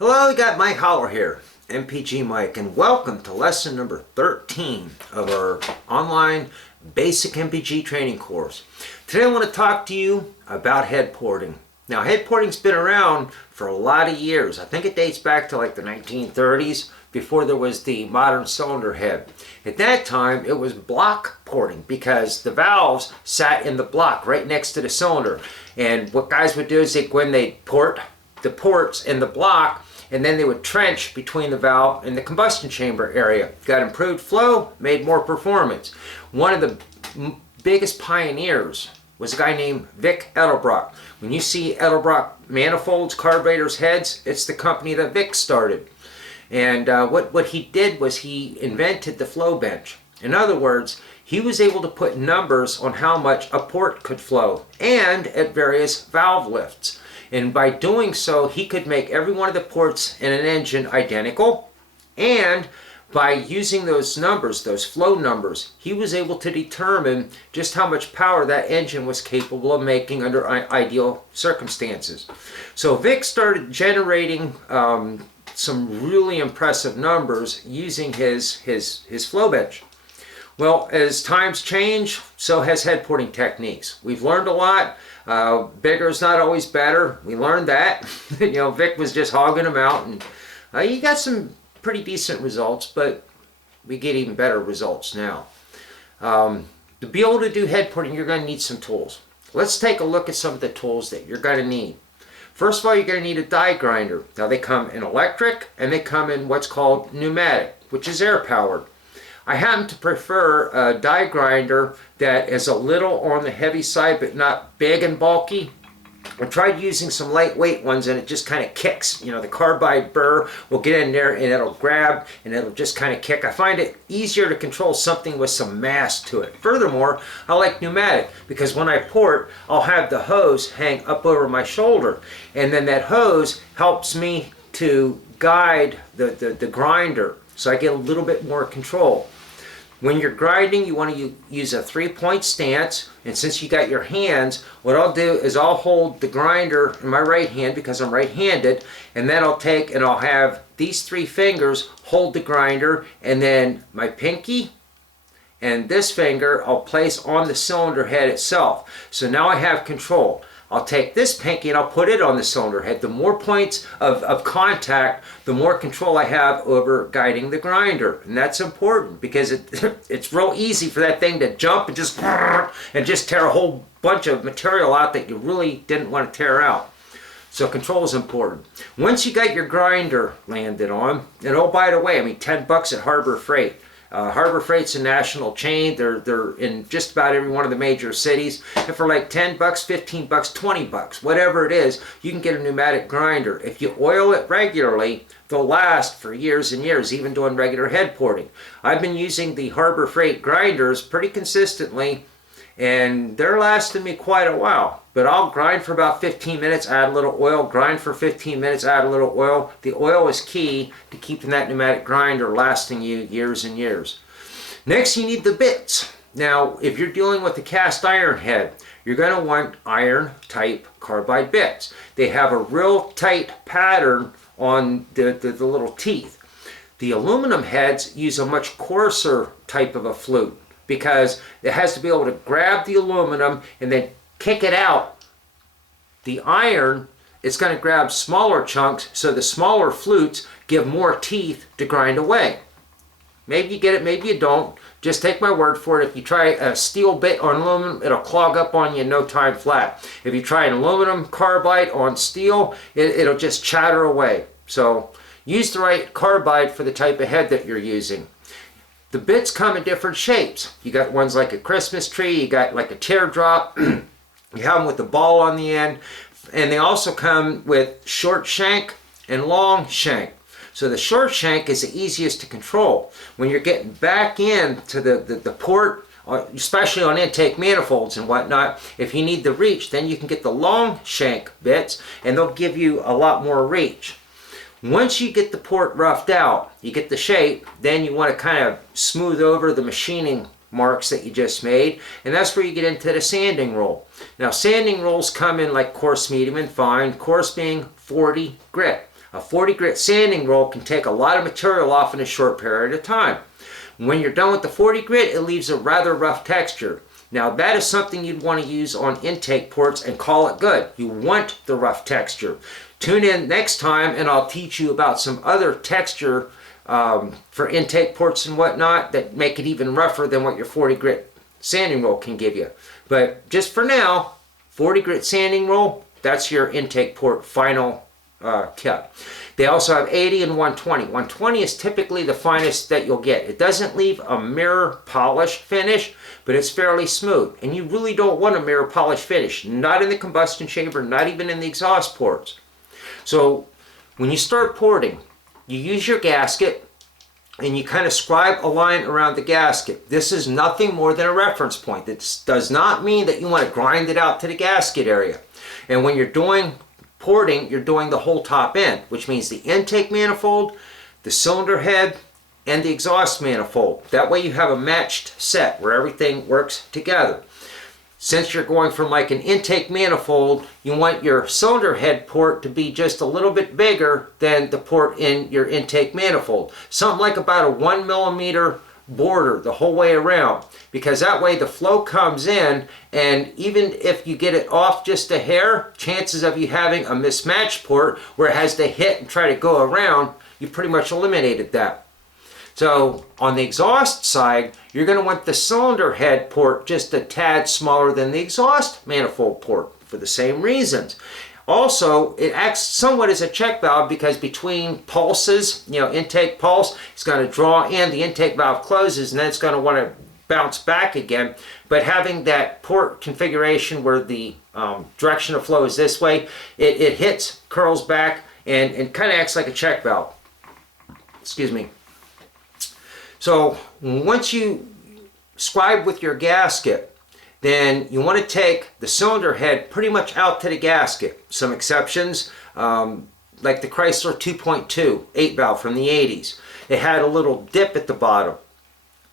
Hello, we got Mike Holler here, MPG Mike, and welcome to lesson number 13 of our online basic MPG training course. Today I want to talk to you about head porting. Now, head porting's been around for a lot of years. I think it dates back to like the 1930s, before there was the modern cylinder head. At that time, it was block porting because the valves sat in the block right next to the cylinder. And what guys would do is they'd port the ports in the block, and then they would trench between the valve and the combustion chamber area. Got improved flow, made more performance. One of the biggest pioneers was a guy named Vic Edelbrock. When you see Edelbrock manifolds, carburetors, heads, it's the company that Vic started. And what he did was he invented the flow bench. In other words, he was able to put numbers on how much a port could flow and at various valve lifts. And by doing so, he could make every one of the ports in an engine identical. And by using those numbers, those flow numbers, he was able to determine just how much power that engine was capable of making under ideal circumstances. So Vic started generating some really impressive numbers using his flow bench. Well, as times change, so has head porting techniques. We've learned a lot. Bigger is not always better. We learned that. Vic was just hogging them out, and he got some pretty decent results, but we get even better results now. To be able to do head porting, you're going to need some tools. Let's take a look at some of the tools that you're going to need. First of all, you're going to need a die grinder. Now, they come in electric, and they come in what's called pneumatic, which is air-powered. I happen to prefer a die grinder that is a little on the heavy side, but not big and bulky. I tried using some lightweight ones, and it just kind of kicks. The carbide burr will get in there, and it'll grab, and it'll just kind of kick. I find it easier to control something with some mass to it. Furthermore, I like pneumatic, because when I port, I'll have the hose hang up over my shoulder, and then that hose helps me to guide the grinder, so I get a little bit more control. When you're grinding, you want to use a 3-point stance, and since you got your hands, what I'll do is I'll hold the grinder in my right hand because I'm right-handed, and then I'll take and I'll have these 3 fingers hold the grinder, and then my pinky and this finger I'll place on the cylinder head itself. So now I have control. I'll take this pinky and I'll put it on the cylinder head. The more points of contact, the more control I have over guiding the grinder. And that's important because it's real easy for that thing to jump and just tear a whole bunch of material out that you really didn't want to tear out. So control is important. Once you got your grinder landed on, and oh, by the way, 10 bucks at Harbor Freight. Harbor Freight's a national chain. They're in just about every one of the major cities. And for like 10 bucks, 15 bucks, 20 bucks, whatever it is, you can get a pneumatic grinder. If you oil it regularly, they'll last for years and years, even doing regular head porting. I've been using the Harbor Freight grinders pretty consistently, and they're lasting me quite a while. But I'll grind for about 15 minutes, add a little oil, grind for 15 minutes, add a little oil. The oil is key to keeping that pneumatic grinder lasting you years and years. Next, you need the bits. Now, if you're dealing with a cast iron head, you're going to want iron type carbide bits. They have a real tight pattern on the little teeth. The aluminum heads use a much coarser type of a flute, because it has to be able to grab the aluminum and then kick it out. The iron, it's going to grab smaller chunks, so the smaller flutes give more teeth to grind away. Maybe you get it, maybe you don't. Just take my word for it. If you try a steel bit on aluminum, it'll clog up on you in no time flat. If you try an aluminum carbide on steel, it'll just chatter away. So use the right carbide for the type of head that you're using. The bits come in different shapes. You got ones like a Christmas tree, you got like a teardrop, you have them with the ball on the end, and they also come with short shank and long shank. So the short shank is the easiest to control. When you're getting back into the port, especially on intake manifolds and whatnot, if you need the reach, then you can get the long shank bits, and they'll give you a lot more reach. Once you get the port roughed out, you get the shape, then you want to kind of smooth over the machining marks that you just made, and that's where you get into the sanding roll. Now sanding rolls come in like coarse, medium, and fine, coarse being 40 grit. A 40 grit sanding roll can take a lot of material off in a short period of time. When you're done with the 40 grit, it leaves a rather rough texture. Now that is something you'd want to use on intake ports and call it good. You want the rough texture. Tune in next time and I'll teach you about some other texture for intake ports and whatnot that make it even rougher than what your 40 grit sanding roll can give you. But just for now, 40 grit sanding roll, that's your intake port final cut. They also have 80 and 120. 120 is typically the finest that you'll get. It doesn't leave a mirror polished finish, but it's fairly smooth. And you really don't want a mirror polished finish, not in the combustion chamber, not even in the exhaust ports. So when you start porting, you use your gasket and you kind of scribe a line around the gasket. This is nothing more than a reference point. This does not mean that you want to grind it out to the gasket area. And when you're doing porting, you're doing the whole top end, which means the intake manifold, the cylinder head, and the exhaust manifold. That way you have a matched set where everything works together. Since you're going from like an intake manifold, you want your cylinder head port to be just a little bit bigger than the port in your intake manifold. Something like about a 1 millimeter border the whole way around, because that way the flow comes in, and even if you get it off just a hair, chances of you having a mismatched port where it has to hit and try to go around, you pretty much eliminated that. So on the exhaust side, you're going to want the cylinder head port just a tad smaller than the exhaust manifold port for the same reasons. Also, it acts somewhat as a check valve because between pulses, intake pulse, it's going to draw in, the intake valve closes, and then it's going to want to bounce back again. But having that port configuration where the direction of flow is this way, it hits, curls back, and kind of acts like a check valve. Excuse me. So once you scribe with your gasket, then you want to take the cylinder head pretty much out to the gasket. Some exceptions, like the Chrysler 2.2 8 valve from the 80s. It had a little dip at the bottom,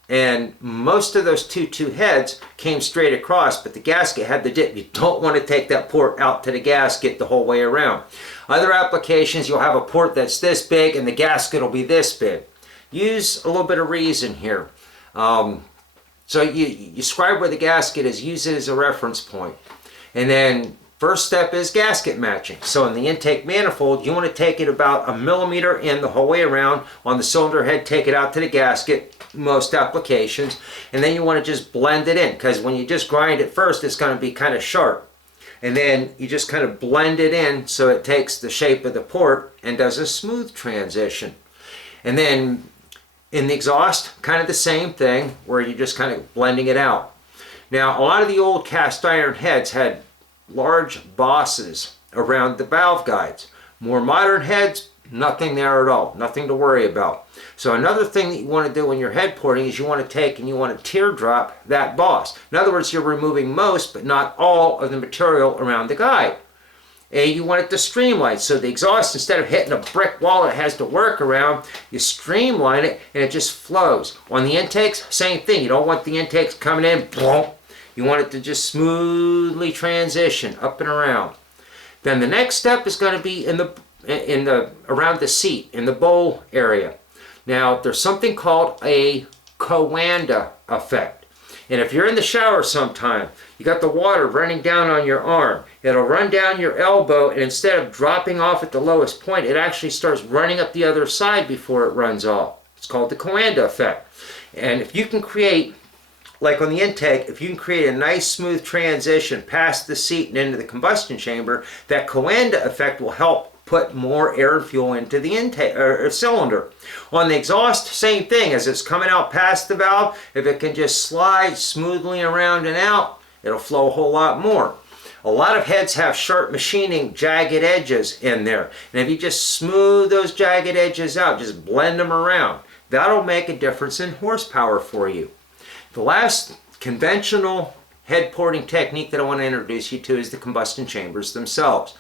and most of those 2.2 heads came straight across, but the gasket had the dip. You don't want to take that port out to the gasket the whole way around. Other applications, you'll have a port that's this big and the gasket will be this big. Use a little bit of reason here. So you scribe where the gasket is, use it as a reference point. And then first step is gasket matching. So in the intake manifold, you want to take it about 1 millimeter in the whole way around. On the cylinder head, take it out to the gasket, most applications. And then you want to just blend it in, because when you just grind it first, it's going to be kind of sharp. And then you just kind of blend it in so it takes the shape of the port and does a smooth transition. And then in the exhaust, kind of the same thing, where you're just kind of blending it out. Now, a lot of the old cast iron heads had large bosses around the valve guides. More modern heads, nothing there at all, nothing to worry about. So another thing that you want to do when you're head porting is you want to take and you want to teardrop that boss. In other words, you're removing most, but not all, of the material around the guide. You want it to streamline, so the exhaust, instead of hitting a brick wall it has to work around, you streamline it and it just flows. On the intakes, same thing. You don't want the intakes coming in, boom. You want it to just smoothly transition up and around. Then the next step is going to be around the seat, in the bowl area. Now, there's something called a Coanda effect. And if you're in the shower sometime, you got the water running down on your arm. It'll run down your elbow, and instead of dropping off at the lowest point, it actually starts running up the other side before it runs off. It's called the Coanda effect. And if you can create, like on the intake, if you can create a nice smooth transition past the seat and into the combustion chamber, that Coanda effect will help put more air and fuel into the intake or cylinder. On the exhaust, same thing. As it's coming out past the valve, if it can just slide smoothly around and out, it'll flow a whole lot more. A lot of heads have sharp machining, jagged edges in there. And if you just smooth those jagged edges out, just blend them around, that'll make a difference in horsepower for you. The last conventional head porting technique that I want to introduce you to is the combustion chambers themselves.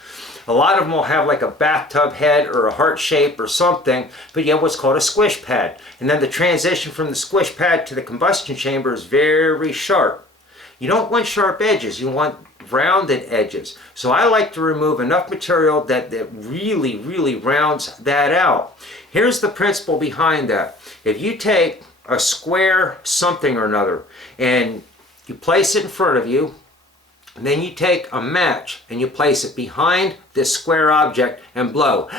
A lot of them will have like a bathtub head or a heart shape or something, but you have what's called a squish pad. And then the transition from the squish pad to the combustion chamber is very sharp. You don't want sharp edges, you want rounded edges. So I like to remove enough material that really rounds that out. Here's the principle behind that. If you take a square something or another and you place it in front of you, and then you take a match and you place it behind this square object and blow,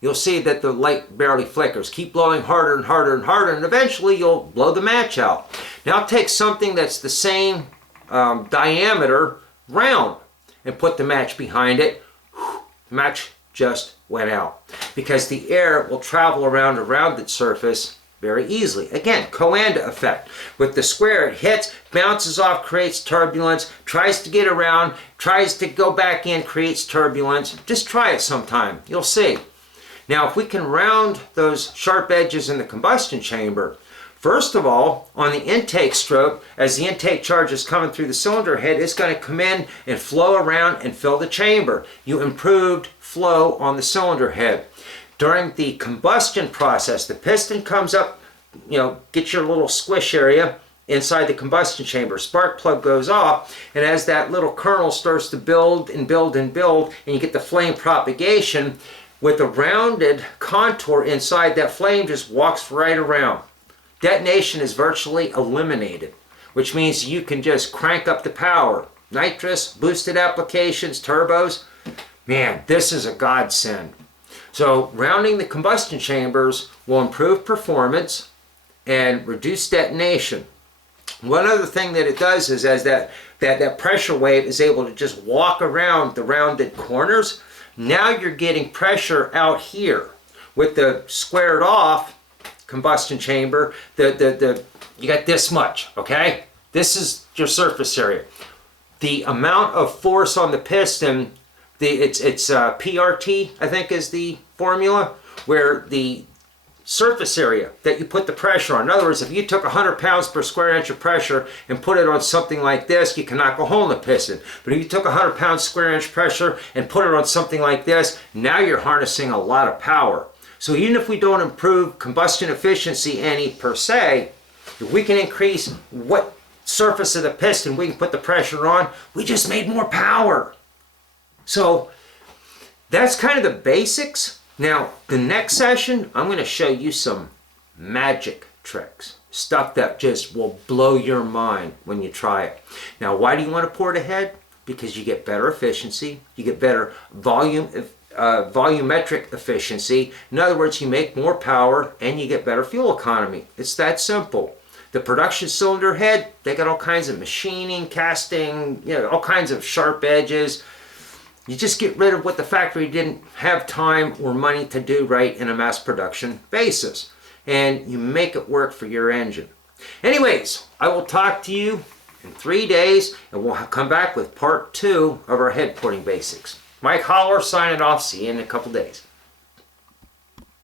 you'll see that the light barely flickers. Keep blowing harder and harder and harder, and eventually you'll blow the match out. Now take something that's the same diameter, round, and put the match behind it. The match just went out because the air will travel around a rounded surface very easily. Again, Coanda effect. With the square, it hits, bounces off, creates turbulence, tries to get around, tries to go back in, creates turbulence. Just try it sometime. You'll see. Now, if we can round those sharp edges in the combustion chamber, first of all, on the intake stroke, as the intake charge is coming through the cylinder head, it's going to come in and flow around and fill the chamber. You improved flow on the cylinder head. During the combustion process, the piston comes up, get your little squish area inside the combustion chamber. Spark plug goes off, and as that little kernel starts to build and build and build, and you get the flame propagation, with a rounded contour inside, that flame just walks right around. Detonation is virtually eliminated, which means you can just crank up the power. Nitrous, boosted applications, turbos. Man, this is a godsend. So rounding the combustion chambers will improve performance and reduce detonation. One other thing that it does is as that pressure wave is able to just walk around the rounded corners, now you're getting pressure out here. With the squared off combustion chamber, you got this much, okay? This is your surface area. The amount of force on the piston, it's PRT, I think is the formula, where the surface area that you put the pressure on. In other words, if you took 100 pounds per square inch of pressure and put it on something like this, you can knock a hole in the piston. But if you took 100 pounds square inch pressure and put it on something like this, now you're harnessing a lot of power. So even if we don't improve combustion efficiency any per se, if we can increase what surface of the piston we can put the pressure on, we just made more power. So that's kind of the basics. Now, the next session, I'm going to show you some magic tricks. Stuff that just will blow your mind when you try it. Now, why do you want to port ahead? Because you get better efficiency, you get better volumetric efficiency. In other words, you make more power and you get better fuel economy. It's that simple. The production cylinder head, they got all kinds of machining, casting, all kinds of sharp edges. You just get rid of what the factory didn't have time or money to do right in a mass production basis. And you make it work for your engine. Anyways, I will talk to you in 3 days, and we'll come back with part 2 of our head porting basics. Mike Holler signing off. See you in a couple days.